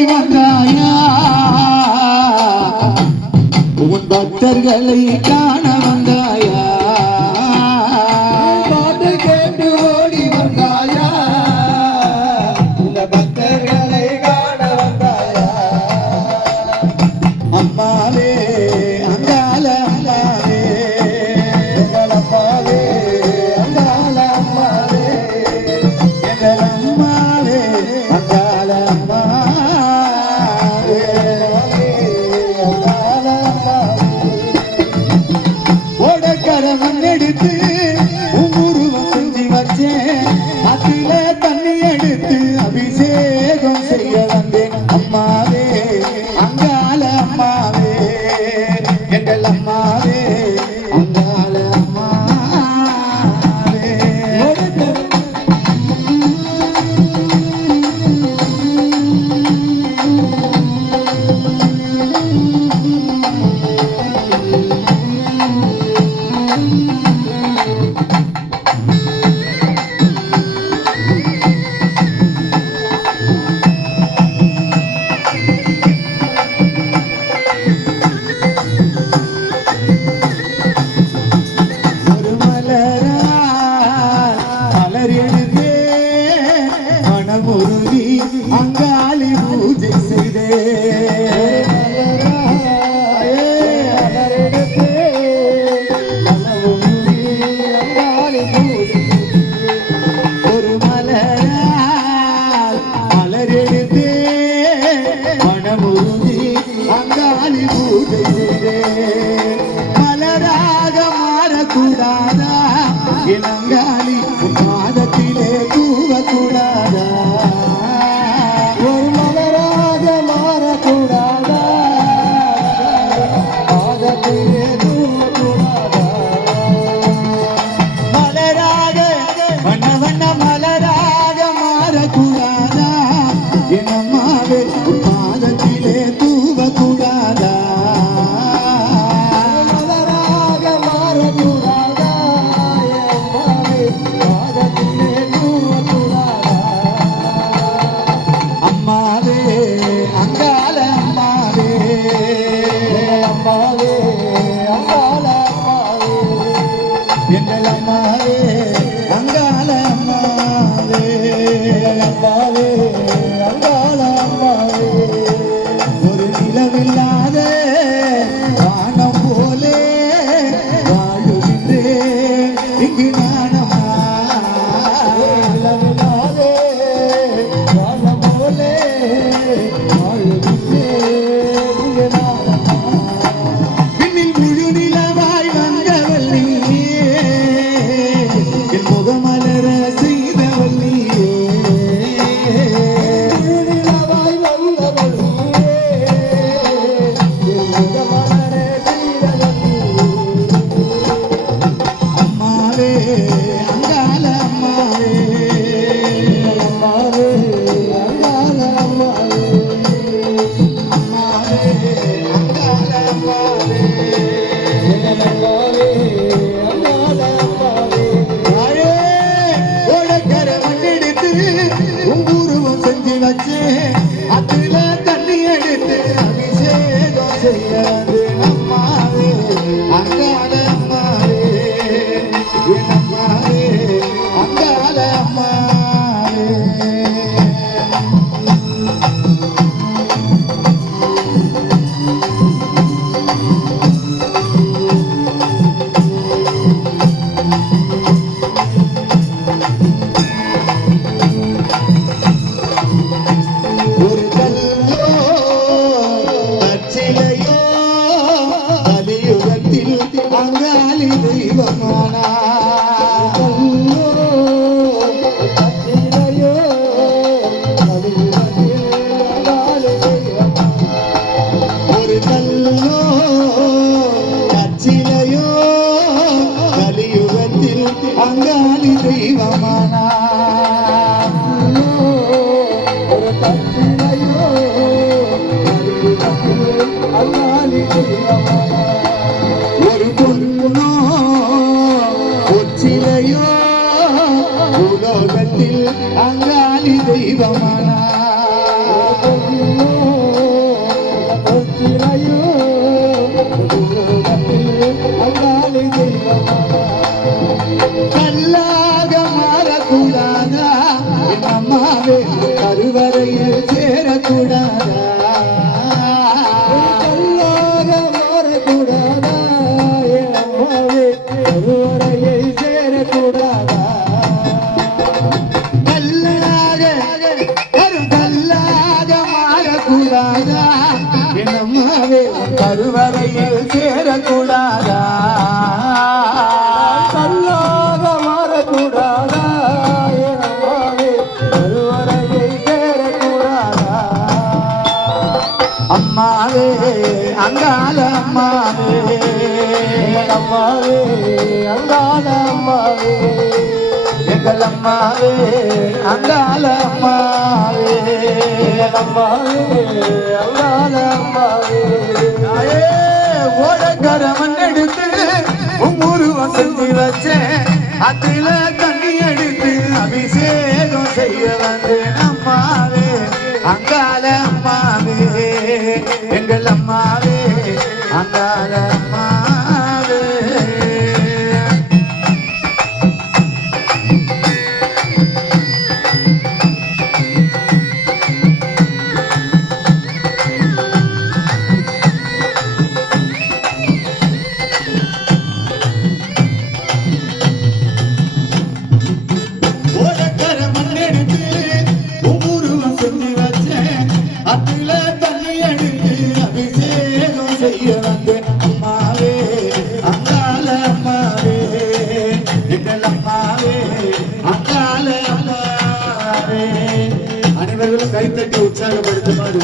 ஓடி வந்தாயா உன் பக்தர்களை காண வந்தாயா பாட்டு கேட்டு ஓடி வந்தாயா இந்த பக்தர்களை காண வந்தாயா அம்மாவே அங்கால அம்மாவே எங்கள் அம்மாவே அங்காள அம்மாவே எங்கள் அம்மாவே அங்கால அம்மாவே அங்காள அம்மாவே ஓடக்கர மண்ணெடுத்து உருவம் செஞ்சு வச்சேன் அதுல தண்ணி எடுத்து அபிஷேகம் செய்ய வந்தேன் அம்மாவே அங்கால அம்மாவே எங்கள் அம்மாவே அங்கால அம்மாவே ஒரு மலரால் மலர் எடுத்தே மனமுருகி அங்காளி பூஜை செய்தே ஒரு மலரால் மலர் எடுத்தே மனமுருகி அங்காளி பூஜை செய்தே மலராக மாறக்கூடாதா இளங்காலி பாதத்திலே தூவக்கூடாதா ஒரு மலராக மாறக்கூடாதா பாதத்திலே தூவக்கூடாதா மலராக வண்ண வண்ண மலராக மாறக்கூடாதா என்னம்மாவே பாதத்திலே தூவக்கூடாதா மலராக மாறக்கூடாதா அம்மாவே பாதத்திலே தூவக்கூடாதா அம்மாவே அங்கால அம்மாவே அம்மாவே அங்காள அம்மாவே எங்கள் அம்மாவே அங்கால அம்மாவே அம்மாவே அங்காள அம்மாவே ஒரு நிலவில்லாத வானம் போலே வாழுகின்றேன் இங்கு நானம்மா நிலவிலாதே வானம் போலே வாழுகின்றேன் இங்கு நானம்மா. பின்னில் முழு நிலவாய் வந்தவள் நீயே என் முகமலர செய்தவள் நீயே திருநிலவாய் வந்தவள் நீயே, என் முகமலரே செய்தவள் நீயே. அம்மாவே அங்கால அம்மாவே அம்மாவே அங்காள அம்மாவே அம்மாவே அங்கால அம்மாவே அம்மாவே அங்காள அம்மாவே தாயே ஓடக்கர மண்ணெடுத்து உருவம் செஞ்சு வச்சு அதுல தண்ணி எடுத்து அபிஷேகம் செய்ய அம்மாவே அங்கால அம்மாவே என் அம்மாவே அங்கால அம்மாவே ஒரு கல்லோ கச்சிலையோ கலியுகத்தில் அங்காளி தெய்வமானா கச்சிலையோ கலியுகத்தில் அங்காள தெய்வம். ஒரு கல்லோ கச்சிலையோ கலியுகத்தில் அங்காளி தெய்வமானா ஒரு கச்சிலையோ கலியுகத்தில் அங்காள தெய்வம். ஒரு பொன்னோ பொச்சிலையோ உலோகத்தில் அங்காளி தெய்வமானா கருவறையில் சேரக்கூடாதா கல்லாக மாறக்கூடாதா என் அம்மாவே கருவறையை சேரக்கூடாதா கல்லாக கல்லாக மாறக்கூடாதா என் அம்மாவே கருவறையில் சேரக்கூடாதா கல்லாக மாறக்கூடாதா என் அம்மாவே கருவறையை சேரக்கூடாதா அம்மாவே அங்கால அம்மாவே எங்கள் அம்மாவே அங்காள அம்மாவே எங்கள் அம்மாவே அங்கால அம்மாவே எங்கள் அம்மாவே அங்காள அம்மாவே தாயே, ஓடக்கரமன் எடுத்து உருவம் செஞ்சு வச்சேன் அதுல தண்ணி எடுத்து அபிஷேகம் செய்ய வந்தேன் அம்மாவே அங்கால அம்மாவே எங்கள் அம்மாவே அங்கால அம்மாவே ஓடக்கர மண்ணெடுத்து உருவம் செஞ்சு வச்சேன் அதுல தண்ணி எடுத்து அபிஷேகம் செய்ய வந்தேன் அம்மாவே அங்கால அம்மாவே எங்கள் அம்மாவே அங்கால அம்மாவே அனைவர்களும் கைத்தட்டி உற்சாகப்படுத்துமாறு